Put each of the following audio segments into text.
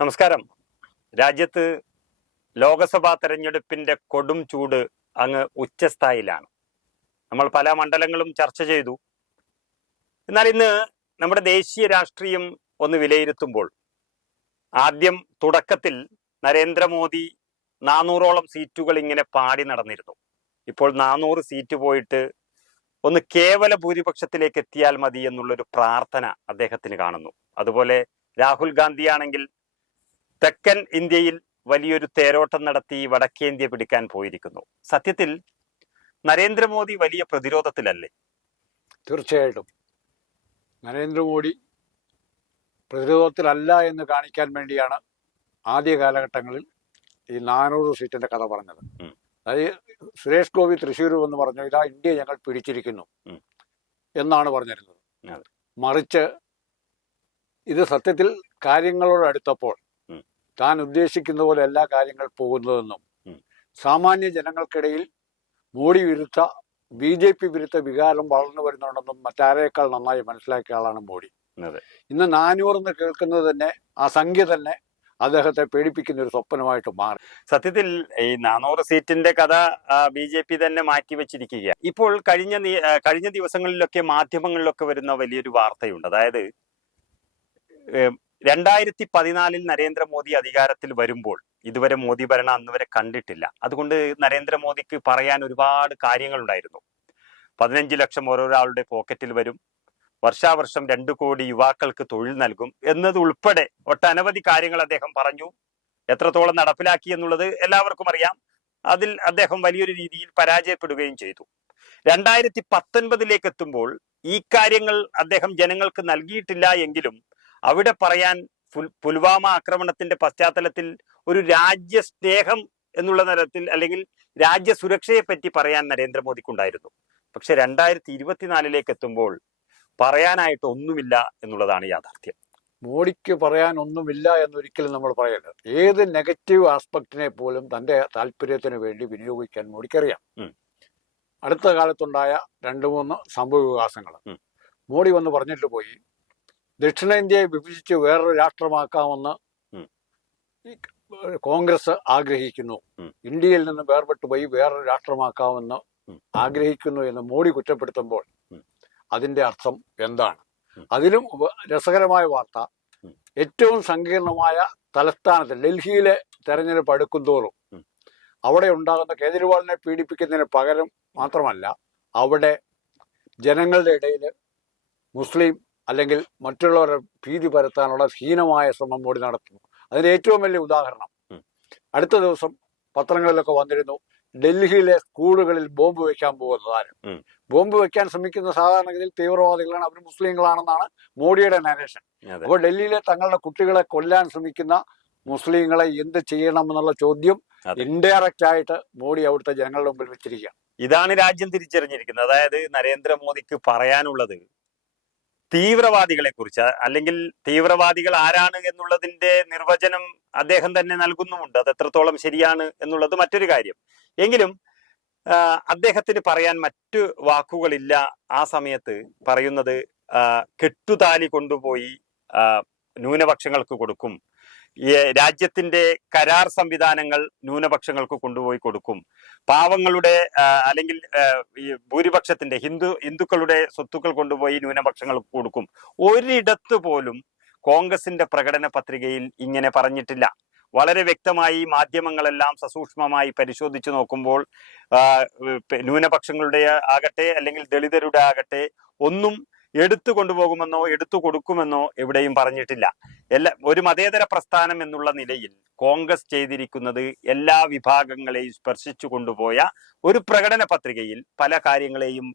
നമസ്കാരം. രാജ്യത്ത് ലോക്സഭാ തെരഞ്ഞെടുപ്പിന്റെ കൊടും ചൂട് അങ്ങ് ഉച്ചസ്ഥായിലാണ്. നമ്മൾ പല മണ്ഡലങ്ങളും ചർച്ച ചെയ്തു. എന്നാൽ ഇന്ന് നമ്മുടെ ദേശീയ രാഷ്ട്രീയം ഒന്ന് വിലയിരുത്തുമ്പോൾ ആദ്യം തുടക്കത്തിൽ നരേന്ദ്രമോദി 400ഓളം സീറ്റുകൾ ഇങ്ങനെ പാടി നടന്നിരുന്നു. ഇപ്പോൾ 400 സീറ്റ് പോയിട്ട് ഒന്ന് കേവല ഭൂരിപക്ഷത്തിലേക്ക് എത്തിയാൽ മതി എന്നുള്ളൊരു പ്രാർത്ഥന അദ്ദേഹത്തിന് കാണുന്നു. അതുപോലെ രാഹുൽ ഗാന്ധി ആണെങ്കിൽ തെക്കൻ ഇന്ത്യയിൽ വലിയൊരു തേരോട്ടം നടത്തി വടക്കേന്ത്യ പിടിക്കാൻ പോയിരിക്കുന്നു. സത്യത്തിൽ നരേന്ദ്രമോദി വലിയ പ്രതിരോധത്തിലല്ലേ? തീർച്ചയായിട്ടും നരേന്ദ്രമോദി പ്രതിരോധത്തിലല്ല എന്ന് കാണിക്കാൻ വേണ്ടിയാണ് ആദ്യ കാലഘട്ടങ്ങളിൽ ഈ 400 സീറ്റിന്റെ കഥ പറഞ്ഞത്. അതായത് സുരേഷ് ഗോപി തൃശ്ശൂർ എന്ന് പറഞ്ഞു, ഇതാ ഇന്ത്യ ഞങ്ങൾ പിടിച്ചിരിക്കുന്നു എന്നാണ് പറഞ്ഞിരുന്നത്. മറിച്ച് ഇത് സത്യത്തിൽ കാര്യങ്ങളോട് അടുത്തപ്പോൾ താൻ ഉദ്ദേശിക്കുന്ന പോലെ എല്ലാ കാര്യങ്ങൾ പോകുന്നതെന്നും സാമാന്യ ജനങ്ങൾക്കിടയിൽ മോഡി വിരുദ്ധ BJP വിരുദ്ധ വികാരം വളർന്നു വരുന്നുണ്ടെന്നും മറ്റാരേക്കാൾ നന്നായി മനസ്സിലാക്കിയ ആളാണ് മോഡി. ഇന്ന് 400 എന്ന് കേൾക്കുന്നത് തന്നെ, ആ സംഖ്യ തന്നെ അദ്ദേഹത്തെ പേടിപ്പിക്കുന്ന ഒരു സ്വപ്നമായിട്ട് മാറി. സത്യത്തിൽ ഈ 400 സീറ്റിന്റെ കഥ BJP തന്നെ മാറ്റിവെച്ചിരിക്കുക. ഇപ്പോൾ കഴിഞ്ഞ ദിവസങ്ങളിലൊക്കെ മാധ്യമങ്ങളിലൊക്കെ വരുന്ന വലിയൊരു വാർത്തയുണ്ട്. അതായത് 2014 നരേന്ദ്രമോദി അധികാരത്തിൽ വരുമ്പോൾ ഇതുവരെ മോദി ഭരണം അന്ന് വരെ കണ്ടിട്ടില്ല. അതുകൊണ്ട് നരേന്ദ്രമോദിക്ക് പറയാൻ ഒരുപാട് കാര്യങ്ങളുണ്ടായിരുന്നു. 15 ലക്ഷം ഓരോരാളുടെ പോക്കറ്റിൽ വരും, വർഷാവർഷം 2 കോടി യുവാക്കൾക്ക് തൊഴിൽ നൽകും എന്നതുൾപ്പെടെ ഒട്ടനവധി കാര്യങ്ങൾ അദ്ദേഹം പറഞ്ഞു. എത്രത്തോളം നടപ്പിലാക്കി എന്നുള്ളത് എല്ലാവർക്കും അറിയാം. അതിൽ അദ്ദേഹം വലിയൊരു രീതിയിൽ പരാജയപ്പെടുകയും ചെയ്തു. 2019 എത്തുമ്പോൾ ഈ കാര്യങ്ങൾ അദ്ദേഹം ജനങ്ങൾക്ക് നൽകിയിട്ടില്ല എങ്കിലും അവിടെ പറയാൻ പുൽവാമ ആക്രമണത്തിന്റെ പശ്ചാത്തലത്തിൽ ഒരു രാജ്യസ്നേഹം എന്നുള്ള തരത്തിൽ അല്ലെങ്കിൽ രാജ്യസുരക്ഷയെ പറ്റി പറയാൻ നരേന്ദ്രമോദിക്കുണ്ടായിരുന്നു. പക്ഷെ 2024 എത്തുമ്പോൾ പറയാനായിട്ട് ഒന്നുമില്ല എന്നുള്ളതാണ് യാഥാർത്ഥ്യം. മോഡിക്ക് പറയാൻ ഒന്നുമില്ല എന്നൊരിക്കലും നമ്മൾ പറയരുത്. ഏത് നെഗറ്റീവ് ആസ്പെക്റ്റിനെ പോലും തന്റെ താല്പര്യത്തിന് വേണ്ടി വിനിയോഗിക്കാൻ മോഡിക്കറിയാം. അടുത്ത കാലത്തുണ്ടായ 2-3 സംഭവ വികാസങ്ങൾ മോഡി വന്ന് പറഞ്ഞിട്ട് പോയി, ദക്ഷിണേന്ത്യയെ വിഭജിച്ച് വേറൊരു രാഷ്ട്രമാക്കാമെന്ന് കോൺഗ്രസ് ആഗ്രഹിക്കുന്നു, ഇന്ത്യയിൽ നിന്ന് വേർപെട്ടു പോയി വേറൊരു രാഷ്ട്രമാക്കാമെന്ന് ആഗ്രഹിക്കുന്നു എന്ന് മോഡി കുറ്റപ്പെടുത്തുമ്പോൾ അതിന്റെ അർത്ഥം എന്താണ്? അതിലും രസകരമായ വാർത്ത, ഏറ്റവും സങ്കീർണമായ തലസ്ഥാനത്ത് ഡൽഹിയിലെ തെരഞ്ഞെടുപ്പ് അടുക്കുന്തോറും അവിടെ ഉണ്ടാകുന്ന കേജ്രിവാളിനെ പീഡിപ്പിക്കുന്നതിന് പകരം മാത്രമല്ല, അവിടെ ജനങ്ങളുടെ ഇടയിൽ മുസ്ലിം അല്ലെങ്കിൽ മറ്റുള്ളവരെ ഭീതി പരത്താനുള്ള ഹീനമായ ശ്രമം മോഡി നടത്തുന്നു. അതിന് ഏറ്റവും വലിയ ഉദാഹരണം അടുത്ത ദിവസം പത്രങ്ങളിലൊക്കെ വന്നിരുന്നു, ഡൽഹിയിലെ സ്കൂളുകളിൽ ബോംബ് വെക്കാൻ പോകുന്നതാണ്. ബോംബ് വെക്കാൻ ശ്രമിക്കുന്ന സാധാരണഗതിയിൽ തീവ്രവാദികളാണ്, അവർ മുസ്ലിങ്ങളാണെന്നാണ് മോഡിയുടെ നരേഷൻ. അപ്പോൾ ഡൽഹിയിലെ തങ്ങളുടെ കുട്ടികളെ കൊല്ലാൻ ശ്രമിക്കുന്ന മുസ്ലിങ്ങളെ എന്ത് ചെയ്യണമെന്നുള്ള ചോദ്യം ഇൻഡയറക്റ്റ് ആയിട്ട് മോഡി അവിടുത്തെ ജനങ്ങളുടെ മുമ്പിൽ വെച്ചിരിക്കുകയാണ്. ഇതാണ് രാജ്യം തിരിച്ചറിഞ്ഞിരിക്കുന്നത്. അതായത് നരേന്ദ്രമോദിക്ക് പറയാനുള്ളത് തീവ്രവാദികളെ കുറിച്ച്, അല്ലെങ്കിൽ തീവ്രവാദികൾ ആരാണ് എന്നുള്ളതിന്റെ നിർവചനം അദ്ദേഹം തന്നെ നൽകുന്നുമുണ്ട്. അത് എത്രത്തോളം ശരിയാണ് എന്നുള്ളത് മറ്റൊരു കാര്യം. എങ്കിലും അദ്ദേഹത്തിന് പറയാൻ മറ്റു വാക്കുകളില്ല. ആ സമയത്ത് പറയുന്നത് കെട്ടുതാലി കൊണ്ടുപോയി ന്യൂനപക്ഷങ്ങൾക്ക് കൊടുക്കും, രാജ്യത്തിന്റെ കരാർ സംവിധാനങ്ങൾ ന്യൂനപക്ഷങ്ങൾക്ക് കൊണ്ടുപോയി കൊടുക്കും, പാവങ്ങളുടെ അല്ലെങ്കിൽ ഭൂരിപക്ഷത്തിന്റെ ഹിന്ദുക്കളുടെ സ്വത്തുക്കൾ കൊണ്ടുപോയി ന്യൂനപക്ഷങ്ങൾക്ക് കൊടുക്കും. ഒരിടത്ത് പോലും കോൺഗ്രസിന്റെ പ്രകടന പത്രികയിൽ ഇങ്ങനെ പറഞ്ഞിട്ടില്ല. വളരെ വ്യക്തമായി മാധ്യമങ്ങളെല്ലാം സസൂക്ഷ്മമായി പരിശോധിച്ചു നോക്കുമ്പോൾ ന്യൂനപക്ഷങ്ങളുടെ ആകട്ടെ അല്ലെങ്കിൽ ദളിതരുടെ ആകട്ടെ ഒന്നും എടുത്തു കൊണ്ടുപോകുമെന്നോ എടുത്തു കൊടുക്കുമെന്നോ എവിടെയും പറഞ്ഞിട്ടില്ല. ഒരു മതേതര പ്രസ്ഥാനം എന്നുള്ള നിലയിൽ കോൺഗ്രസ് ചെയ്തിരിക്കുന്നത് എല്ലാ വിഭാഗങ്ങളെയും സ്പർശിച്ചു കൊണ്ടുപോയ ഒരു പ്രകടന പത്രികയിൽ പല കാര്യങ്ങളെയും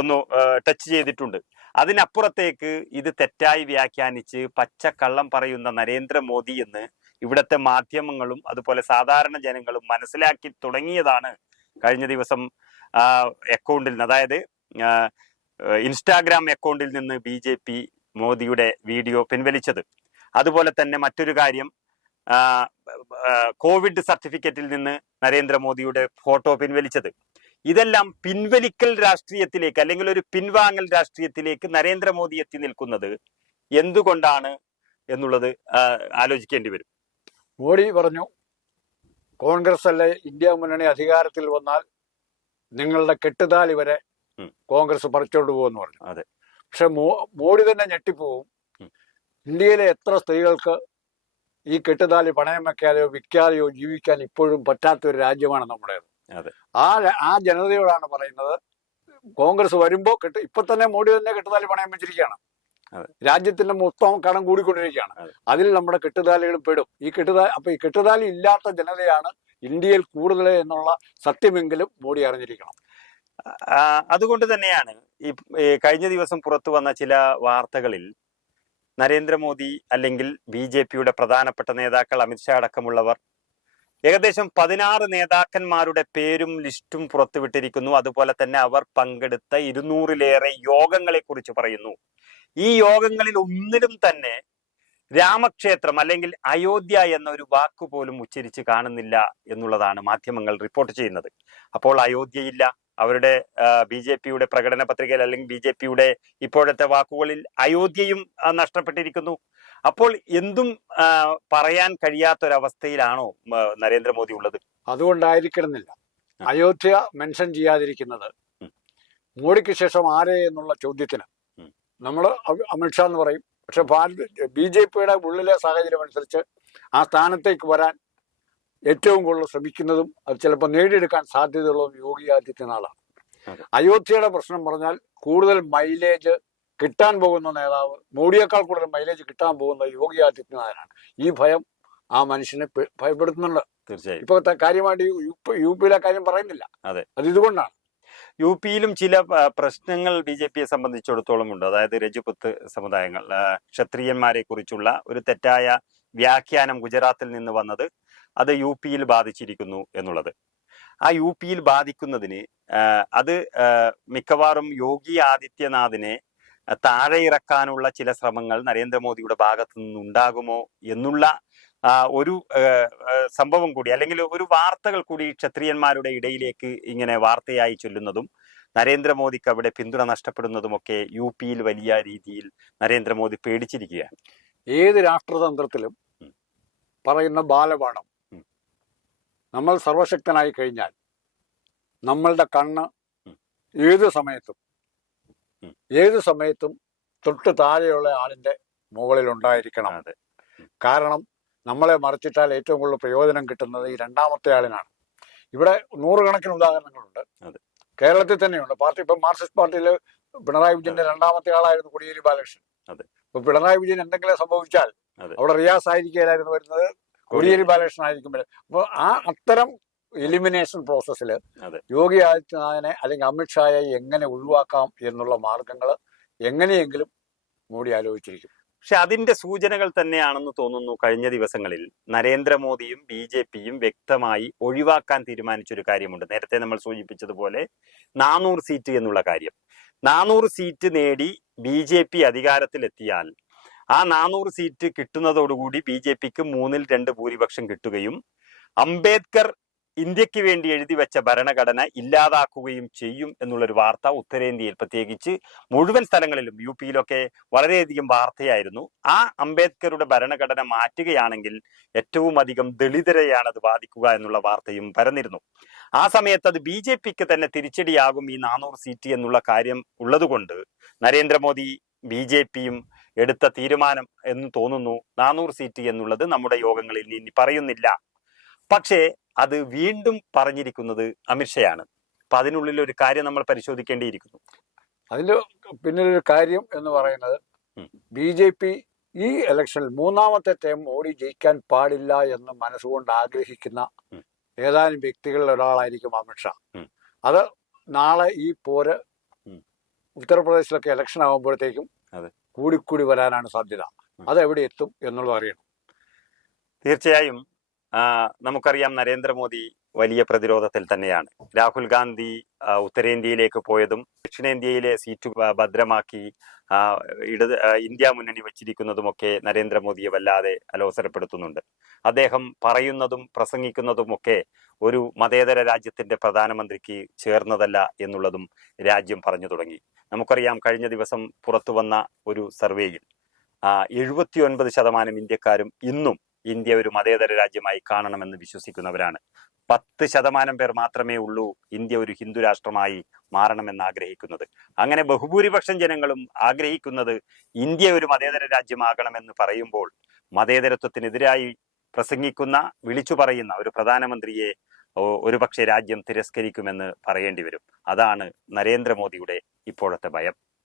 ഒന്ന് ടച്ച് ചെയ്തിട്ടുണ്ട്. അതിനപ്പുറത്തേക്ക് ഇത് തെറ്റായി വ്യാഖ്യാനിച്ച് പച്ചക്കള്ളം പറയുന്ന നരേന്ദ്രമോദി എന്ന് ഇവിടുത്തെ മാധ്യമങ്ങളും അതുപോലെ സാധാരണ ജനങ്ങളും മനസ്സിലാക്കി തുടങ്ങിയതാണ് കഴിഞ്ഞ ദിവസം അക്കൗണ്ടിൽ നിന്ന്, അതായത് ഇൻസ്റ്റാഗ്രാം അക്കൗണ്ടിൽ നിന്ന് BJP മോദിയുടെ വീഡിയോ പിൻവലിച്ചത്. അതുപോലെ തന്നെ മറ്റൊരു കാര്യം, കോവിഡ് സർട്ടിഫിക്കറ്റിൽ നിന്ന് നരേന്ദ്രമോദിയുടെ ഫോട്ടോ പിൻവലിച്ചത്. ഇതെല്ലാം പിൻവലിക്കൽ രാഷ്ട്രീയത്തിലേക്ക് അല്ലെങ്കിൽ ഒരു പിൻവാങ്ങൽ രാഷ്ട്രീയത്തിലേക്ക് നരേന്ദ്രമോദി എത്തി നിൽക്കുന്നത് എന്തുകൊണ്ടാണ് എന്നുള്ളത് ആലോചിക്കേണ്ടി വരും. മോഡി പറഞ്ഞു, കോൺഗ്രസ് അല്ലെ ഇന്ത്യ മുന്നണി അധികാരത്തിൽ വന്നാൽ നിങ്ങളുടെ കെട്ടുതാലി വരെ കോൺഗ്രസ് പറിച്ചോണ്ട് പോകുമെന്ന് പറഞ്ഞു. അതെ. പക്ഷെ മോഡി തന്നെ ഞെട്ടിപ്പോവും. ഇന്ത്യയിലെ എത്ര സ്ത്രീകൾക്ക് ഈ കെട്ടുതാലി പണയം വെക്കാതെയോ വിൽക്കാതെയോ ജീവിക്കാൻ ഇപ്പോഴും പറ്റാത്ത ഒരു രാജ്യമാണ് നമ്മുടേത്. ആ ജനതയോടാണ് പറയുന്നത്, കോൺഗ്രസ് വരുമ്പോ ഇപ്പൊ തന്നെ മോഡി തന്നെ കെട്ടുതാലി പണയം വെച്ചിരിക്കുകയാണ്. രാജ്യത്തിന്റെ മൊത്തം കടം കൂടിക്കൊണ്ടിരിക്കുകയാണ്. അതിൽ നമ്മുടെ കെട്ടുതാലികൾ പെടും. ഈ കെട്ടുതാലി ഇല്ലാത്ത ജനതയാണ് ഇന്ത്യയിൽ കൂടുതൽ എന്നുള്ള സത്യമെങ്കിലും മോഡി അറിഞ്ഞിരിക്കണം. അതുകൊണ്ട് തന്നെയാണ് ഈ കഴിഞ്ഞ ദിവസം പുറത്തു വന്ന ചില വാർത്തകളിൽ നരേന്ദ്രമോദി അല്ലെങ്കിൽ BJPയുടെ പ്രധാനപ്പെട്ട നേതാക്കൾ അമിത്ഷാ അടക്കമുള്ളവർ ഏകദേശം 16 നേതാക്കന്മാരുടെ പേരും ലിസ്റ്റും പുറത്തുവിട്ടിരിക്കുന്നു. അതുപോലെ തന്നെ അവർ പങ്കെടുത്ത 200-ലേറെ യോഗങ്ങളെ കുറിച്ച് പറയുന്നു. ഈ യോഗങ്ങളിൽ ഒന്നിലും തന്നെ രാമക്ഷേത്രം അല്ലെങ്കിൽ അയോധ്യ എന്ന ഒരു വാക്ക് പോലും ഉച്ചരിച്ച് കാണുന്നില്ല എന്നുള്ളതാണ് മാധ്യമങ്ങൾ റിപ്പോർട്ട് ചെയ്യുന്നത്. അപ്പോൾ അയോധ്യയില്ല, അവരുടെ BJPയുടെ പ്രകടന പത്രികയിൽ അല്ലെങ്കിൽ BJPയുടെ ഇപ്പോഴത്തെ വാക്കുകളിൽ അയോധ്യയും നഷ്ടപ്പെട്ടിരിക്കുന്നു. അപ്പോൾ എന്തും പറയാൻ കഴിയാത്തൊരവസ്ഥയിലാണോ നരേന്ദ്രമോദി ഉള്ളത്? അതുകൊണ്ടായിരിക്കണമെന്നില്ല അയോധ്യ മെൻഷൻ ചെയ്യാതിരിക്കുന്നത്. മോഡിക്ക് ശേഷം ആരെ എന്നുള്ള ചോദ്യത്തിന് നമ്മൾ അമിത്ഷാ എന്ന് പറയും. പക്ഷെ BJPയുടെ ഉള്ളിലെ സാഹചര്യം അനുസരിച്ച് ആ സ്ഥാനത്തേക്ക് വരാൻ ഏറ്റവും കൂടുതൽ ശ്രമിക്കുന്നതും അത് ചിലപ്പോൾ നേടിയെടുക്കാൻ സാധ്യതയുള്ളതും യോഗി ആദിത്യനാഥാണ്. അയോധ്യയുടെ പ്രശ്നം പറഞ്ഞാൽ കൂടുതൽ മൈലേജ് കിട്ടാൻ പോകുന്ന നേതാവ്, മോഡിയേക്കാൾ കൂടുതൽ മൈലേജ് കിട്ടാൻ പോകുന്ന യോഗി ആദിത്യനാഥനാണ്. ഈ ഭയം ആ മനുഷ്യനെ ഭയപ്പെടുത്തുന്നുണ്ട്. തീർച്ചയായും ഇപ്പോഴത്തെ കാര്യമായിട്ട് UP-യിലെ കാര്യം പറയുന്നില്ല. അത് ഇതുകൊണ്ടാണ്. UP-യിലും ചില പ്രശ്നങ്ങൾ BJPയെ സംബന്ധിച്ചിടത്തോളം ഉണ്ട്. അതായത് രജപുത്ത് സമുദായങ്ങൾ, ക്ഷത്രിയന്മാരെ കുറിച്ചുള്ള ഒരു തെറ്റായ വ്യാഖ്യാനം ഗുജറാത്തിൽ നിന്ന് വന്നത് അത് UP-യിൽ ബാധിച്ചിരിക്കുന്നു എന്നുള്ളത്. ആ UP-യിൽ ബാധിക്കുന്നതിന് അത് മിക്കവാറും യോഗി ആദിത്യനാഥിനെ താഴെ ഇറക്കാനുള്ള ചില ശ്രമങ്ങൾ നരേന്ദ്രമോദിയുടെ ഭാഗത്തു നിന്നുണ്ടാകുമോ എന്നുള്ള ഒരു സംഭവം കൂടി, അല്ലെങ്കിൽ ഒരു വാർത്തകൾ കൂടി ക്ഷത്രിയന്മാരുടെ ഇടയിലേക്ക് ഇങ്ങനെ വാർത്തയായി ചൊല്ലുന്നതും നരേന്ദ്രമോദിക്ക് അവിടെ പിന്തുണ നഷ്ടപ്പെടുന്നതുമൊക്കെ UP-യിൽ വലിയ രീതിയിൽ നരേന്ദ്രമോദി പേടിച്ചിരിക്കുകയാണ്. ഏത് രാഷ്ട്രതന്ത്രത്തിലും പറയുന്ന ബാലപാഠം, നമ്മൾ സർവശക്തനായി കഴിഞ്ഞാൽ നമ്മളുടെ കണ്ണ് ഏത് സമയത്തും തൊട്ട് താഴെയുള്ള ആളിന്റെ മുകളിൽ ഉണ്ടായിരിക്കണം. കാരണം നമ്മളെ മറിച്ചിട്ടാൽ ഏറ്റവും കൂടുതൽ പ്രയോജനം കിട്ടുന്നത് ഈ രണ്ടാമത്തെ ആളിനാണ്. ഇവിടെ നൂറുകണക്കിന് ഉദാഹരണങ്ങളുണ്ട്. കേരളത്തിൽ തന്നെയുണ്ട്. ഇപ്പം മാർക്സിസ്റ്റ് പാർട്ടിയിൽ പിണറായി വിജയന്റെ രണ്ടാമത്തെ ആളായിരുന്നു കോടിയേരി ബാലകൃഷ്ണൻ. ഇപ്പൊ പിണറായി വിജയൻ എന്തെങ്കിലും സംഭവിച്ചാൽ അവിടെ റിയാസ് ആയിരിക്കുകയായിരുന്നു വരുന്നത്, കോടിയേരി ബാലകൃഷ്ണൻ ആയിരിക്കും. അപ്പോൾ അത്തരം എലിമിനേഷൻ പ്രോസസ്സിൽ യോഗി ആദിത്യനാഥിനെ അല്ലെങ്കിൽ അമിത്ഷായെ എങ്ങനെ ഒഴിവാക്കാം എന്നുള്ള മാർഗങ്ങൾ എങ്ങനെയെങ്കിലും മോഡി ആലോചിച്ചിരിക്കും. പക്ഷെ അതിന്റെ സൂചനകൾ തന്നെയാണെന്ന് തോന്നുന്നു കഴിഞ്ഞ ദിവസങ്ങളിൽ നരേന്ദ്രമോദിയും BJPയും വ്യക്തമായി ഒഴിവാക്കാൻ തീരുമാനിച്ചൊരു കാര്യമുണ്ട്. നേരത്തെ നമ്മൾ സൂചിപ്പിച്ചതുപോലെ 400 സീറ്റ് എന്നുള്ള കാര്യം. 400 സീറ്റ് നേടി BJP അധികാരത്തിലെത്തിയാൽ ആ 400 സീറ്റ് കിട്ടുന്നതോടുകൂടി BJPക്ക് 3/2 ഭൂരിപക്ഷം കിട്ടുകയും അംബേദ്കർ ഇന്ത്യക്ക് വേണ്ടി എഴുതി വെച്ച ഭരണഘടന ഇല്ലാതാക്കുകയും ചെയ്യും എന്നുള്ളൊരു വാർത്ത ഉത്തരേന്ത്യയിൽ, പ്രത്യേകിച്ച് മുഴുവൻ സ്ഥലങ്ങളിലും UP-യിലൊക്കെ വളരെയധികം വാർത്തയായിരുന്നു. ആ അംബേദ്കറുടെ ഭരണഘടന മാറ്റുകയാണെങ്കിൽ ഏറ്റവും അധികം ദളിതരെയാണ് അത് ബാധിക്കുക എന്നുള്ള വാർത്തയും പരന്നിരുന്നു. ആ സമയത്ത് അത് BJPക്ക് തന്നെ തിരിച്ചടിയാകും ഈ 400 സീറ്റ് എന്നുള്ള കാര്യം ഉള്ളതുകൊണ്ട് നരേന്ദ്രമോദി BJPയും എടുത്ത തീരുമാനം എന്ന് തോന്നുന്നു. 400 സീറ്റ് എന്നുള്ളത് നമ്മുടെ യോഗങ്ങളിൽ ഇനി പറയുന്നില്ല. പക്ഷേ അത് വീണ്ടും പറഞ്ഞിരിക്കുന്നത് അമിത്ഷയാണ്. അപ്പൊ അതിനുള്ളിൽ ഒരു കാര്യം നമ്മൾ പരിശോധിക്കേണ്ടിയിരിക്കുന്നു. അതിന്റെ പിന്നിലൊരു കാര്യം എന്ന് പറയുന്നത് BJP ഈ ഇലക്ഷനിൽ 3ാമത്തെ ടൈം മോഡി ജയിക്കാൻ പാടില്ല എന്ന് മനസ്സുകൊണ്ട് ആഗ്രഹിക്കുന്ന ഏതാനും വ്യക്തികളിൽ ഒരാളായിരിക്കും അമിത്ഷാ. അത് നാളെ ഈ പോര് ഉത്തർപ്രദേശിലൊക്കെ ഇലക്ഷൻ ആകുമ്പോഴത്തേക്കും കൂടിക്കൂടി വരാനാണ് സാധ്യത. അതെവിടെ എത്തും എന്നുള്ളത് അറിയണം. തീർച്ചയായും നമുക്കറിയാം നരേന്ദ്രമോദി വലിയ പ്രതിരോധത്തിൽ തന്നെയാണ്. രാഹുൽ ഗാന്ധി ഉത്തരേന്ത്യയിലേക്ക് പോയതും ദക്ഷിണേന്ത്യയിലെ സീറ്റ് ഭദ്രമാക്കി ഇന്ത്യ മുന്നണി വച്ചിരിക്കുന്നതുമൊക്കെ നരേന്ദ്രമോദിയെ വല്ലാതെ അലോസരപ്പെടുത്തുന്നുണ്ട്. അദ്ദേഹം പറയുന്നതും പ്രസംഗിക്കുന്നതുമൊക്കെ ഒരു മതേതര രാജ്യത്തിന്റെ പ്രധാനമന്ത്രിക്ക് ചേർന്നതല്ല എന്നുള്ളതും രാജ്യം പറഞ്ഞു തുടങ്ങി. നമുക്കറിയാം കഴിഞ്ഞ ദിവസം പുറത്തു വന്ന ഒരു സർവേയിൽ 79% ഇന്ത്യക്കാരും ഇന്നും ഇന്ത്യ ഒരു മതേതര രാജ്യമായി കാണണമെന്ന് വിശ്വസിക്കുന്നവരാണ്. 10% പേർ മാത്രമേ ഉള്ളൂ ഇന്ത്യ ഒരു ഹിന്ദു രാഷ്ട്രമായി മാറണമെന്ന് ആഗ്രഹിക്കുന്നത്. അങ്ങനെ ബഹുഭൂരിപക്ഷം ജനങ്ങളും ആഗ്രഹിക്കുന്നത് ഇന്ത്യ ഒരു മതേതര രാജ്യമാകണമെന്ന് പറയുമ്പോൾ മതേതരത്വത്തിനെതിരായി പ്രസംഗിക്കുന്ന, വിളിച്ചു പറയുന്ന ഒരു പ്രധാനമന്ത്രിയെ ഒരുപക്ഷെ രാജ്യം തിരസ്കരിക്കുമെന്ന് പറയേണ്ടി വരും. അതാണ് നരേന്ദ്രമോദിയുടെ ഇപ്പോഴത്തെ ഭയം.